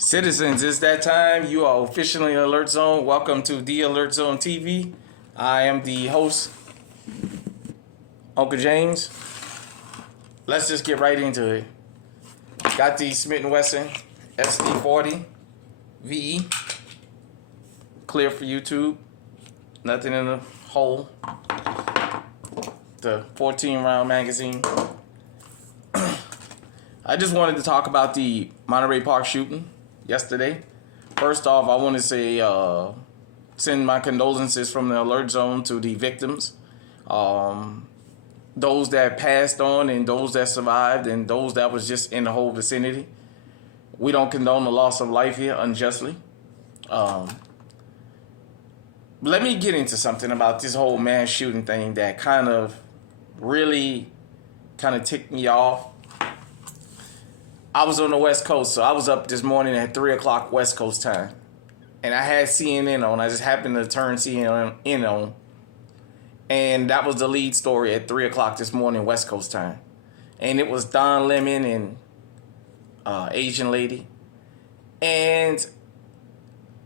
Citizens, it's that time. You are officially in Alert Zone. Welcome to the Alert Zone TV. I am the host, Uncle James. Let's just get right into it. Got the Smith & Wesson SD40 VE. Clear for YouTube. Nothing in the hole. The 14-round magazine. I just wanted to talk about the Monterey Park shooting yesterday. First off, I want to say send my condolences from the Alert Zone to the victims, those that passed on and those that survived and those that was just in the whole vicinity. We don't condone the loss of life here unjustly. Let me get into something about this whole mass shooting thing that kind of really ticked me off. I was on the West Coast, so I was up this morning at 3 o'clock West Coast time. And I had CNN on. I just happened to turn CNN on. And that was the lead story at 3 o'clock this morning West Coast time. And it was Don Lemon and Asian lady. And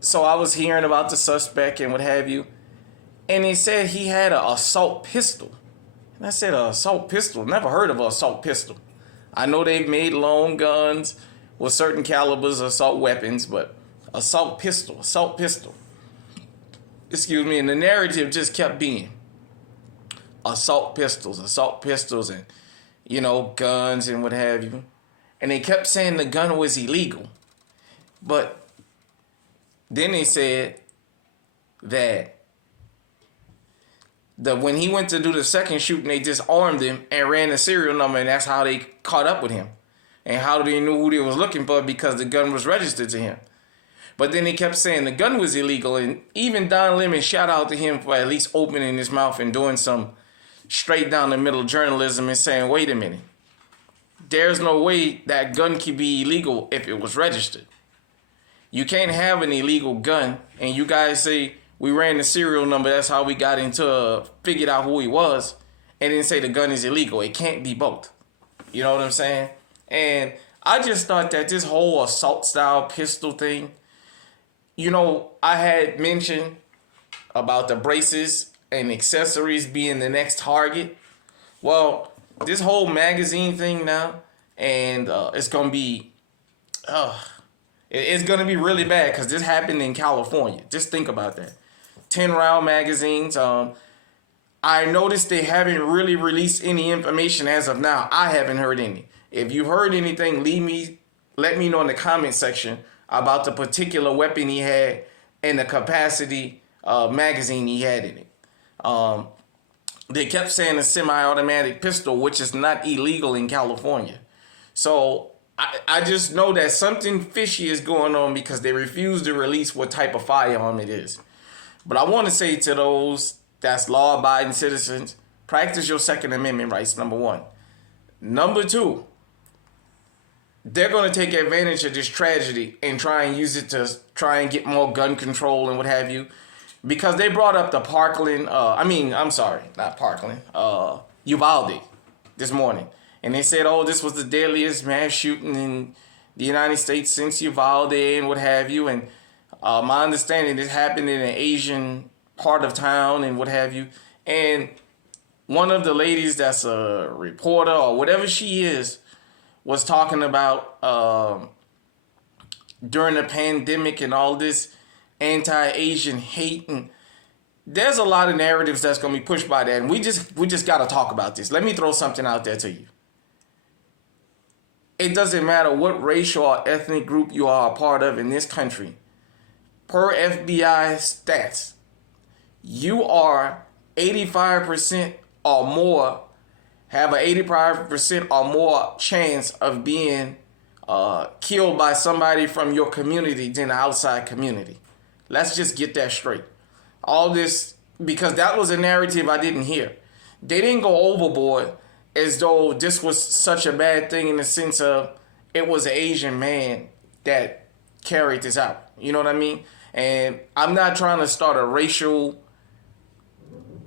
so I was hearing about the suspect and what have you. And they said he had an assault pistol. And I said, an assault pistol? Never heard of an assault pistol. I know they've made long guns with certain calibers, assault weapons, but assault pistol. Excuse me, and the narrative just kept being assault pistols, and, guns and what have you. And they kept saying the gun was illegal. But then they said that when he went to do the second shooting, they just armed him and ran the serial number, and that's how they caught up with him. And how they knew who they was looking for, because the gun was registered to him. But then they kept saying the gun was illegal, and even Don Lemon, shout out to him for at least opening his mouth and doing some straight down the middle journalism and saying, wait a minute, there's no way that gun could be illegal if it was registered. You can't have an illegal gun, and you guys say, we ran the serial number, that's how we got figured out who he was, and then say the gun is illegal. It can't be both. You know what I'm saying? And I just thought that this whole assault style pistol thing, I had mentioned about the braces and accessories being the next target. Well, this whole magazine thing now, and it's going to be, it's going to be really bad because this happened in California. Just think about that. 10-round magazines. I noticed they haven't really released any information as of now. I haven't heard any. If you heard anything, let me know in the comment section about the particular weapon he had and the capacity magazine he had in it. They kept saying a semi-automatic pistol, which is not illegal in California. So I just know that something fishy is going on because they refuse to release what type of firearm it is. But I want to say to those that's law-abiding citizens, practice your Second Amendment rights, number one. Number two, they're going to take advantage of this tragedy and try and use it to try and get more gun control and what have you. Because they brought up the Uvalde this morning. And they said, this was the deadliest mass shooting in the United States since Uvalde and what have you. And my understanding, this happened in an Asian part of town and what have you. And one of the ladies that's a reporter or whatever she is was talking about during the pandemic and all this anti-Asian hate. And there's a lot of narratives that's going to be pushed by that. And we just got to talk about this. Let me throw something out there to you. It doesn't matter what racial or ethnic group you are a part of in this country. Per FBI stats, you are 85% or more, have an 85% or more chance of being killed by somebody from your community than the outside community. Let's just get that straight. All this, because that was a narrative I didn't hear. They didn't go overboard as though this was such a bad thing in the sense of it was an Asian man that carried this out. You know what I mean? And I'm not trying to start a racial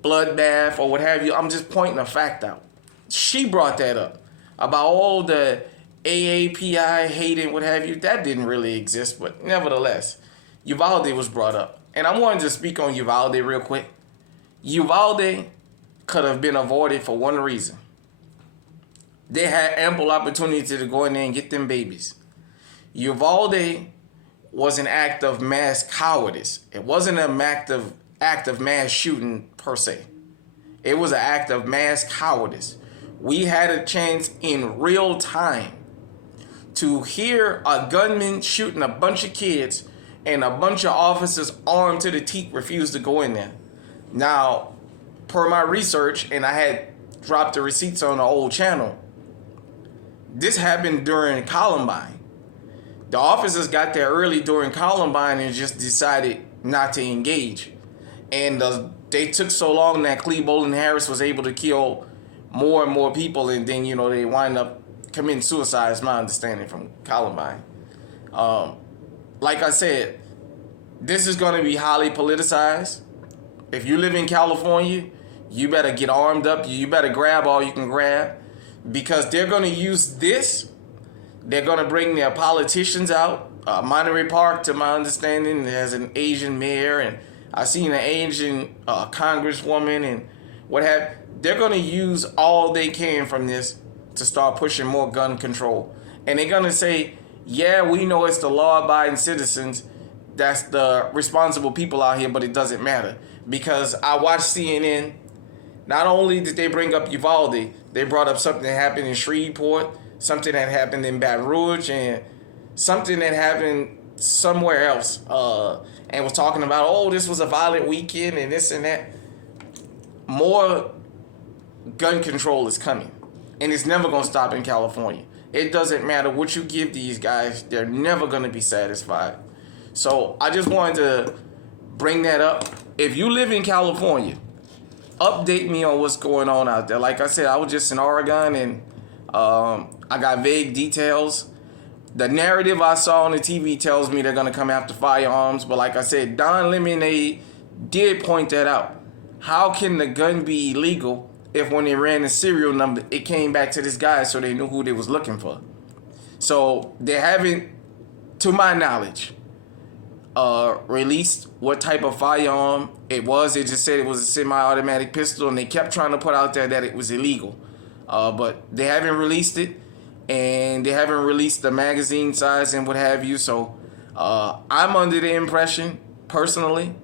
bloodbath or what have you. I'm just pointing a fact out. She brought that up about all the AAPI hating, what have you, that didn't really exist. But nevertheless, Uvalde was brought up. And I wanted to speak on Uvalde real quick. Uvalde could have been avoided for one reason. They had ample opportunity to go in there and get them babies. Uvalde was an act of mass cowardice. It wasn't an act of mass shooting per se. It was an act of mass cowardice. We had a chance in real time to hear a gunman shooting a bunch of kids and a bunch of officers armed to the teeth refused to go in there. Now, per my research, and I had dropped the receipts on the old channel, this happened during Columbine. The officers got there early during Columbine and just decided not to engage. And they took so long that Cleveland Harris was able to kill more and more people, and then, they wind up committing suicide, is my understanding from Columbine. Like I said, this is going to be highly politicized. If you live in California, you better get armed up. You better grab all you can grab, because they're going to use this. They're going to bring their politicians out. Monterey Park, to my understanding, has an Asian mayor, and I've seen an Asian congresswoman and what have. They're going to use all they can from this to start pushing more gun control. And they're going to say, yeah, we know it's the law-abiding citizens that's the responsible people out here, but it doesn't matter. Because I watched CNN. Not only did they bring up Uvalde, they brought up something that happened in Shreveport, something that happened in Baton Rouge, and something that happened somewhere else. And was talking about, oh, this was a violent weekend and this and that. More gun control is coming. And it's never going to stop in California. It doesn't matter what you give these guys. They're never going to be satisfied. So I just wanted to bring that up. If you live in California, update me on what's going on out there. Like I said, I was just in Oregon, and I got vague details. The narrative I saw on the TV tells me they're going to come after firearms. But like I said, Don Lemonade did point that out. How can the gun be illegal if when they ran the serial number, it came back to this guy so they knew who they was looking for? So they haven't, to my knowledge, released what type of firearm it was. They just said it was a semi-automatic pistol, and they kept trying to put out there that it was illegal. But they haven't released it, and they haven't released the magazine size and what have you. So I'm under the impression, personally,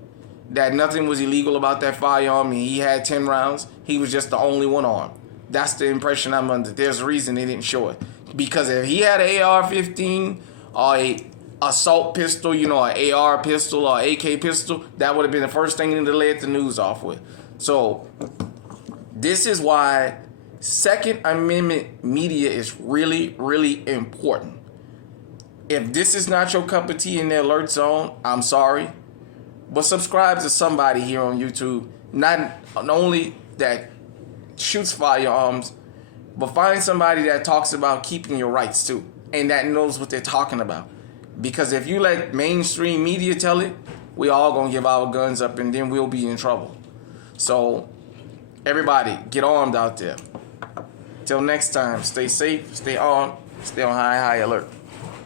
that nothing was illegal about that firearm, and he had 10 rounds. He was just the only one armed. That's the impression I'm under. There's a reason they didn't show it. Because if he had an AR-15 or a assault pistol, an AR pistol or AK pistol, that would have been the first thing to let the news off with. So this is why Second Amendment media is really, really important. If this is not your cup of tea in the alert zone, I'm sorry. But subscribe to somebody here on YouTube, not only that shoots firearms, but find somebody that talks about keeping your rights too, and that knows what they're talking about. Because if you let mainstream media tell it, we all gonna give our guns up, and then we'll be in trouble. So everybody, get armed out there. Till next time, stay safe, stay armed, stay on high alert.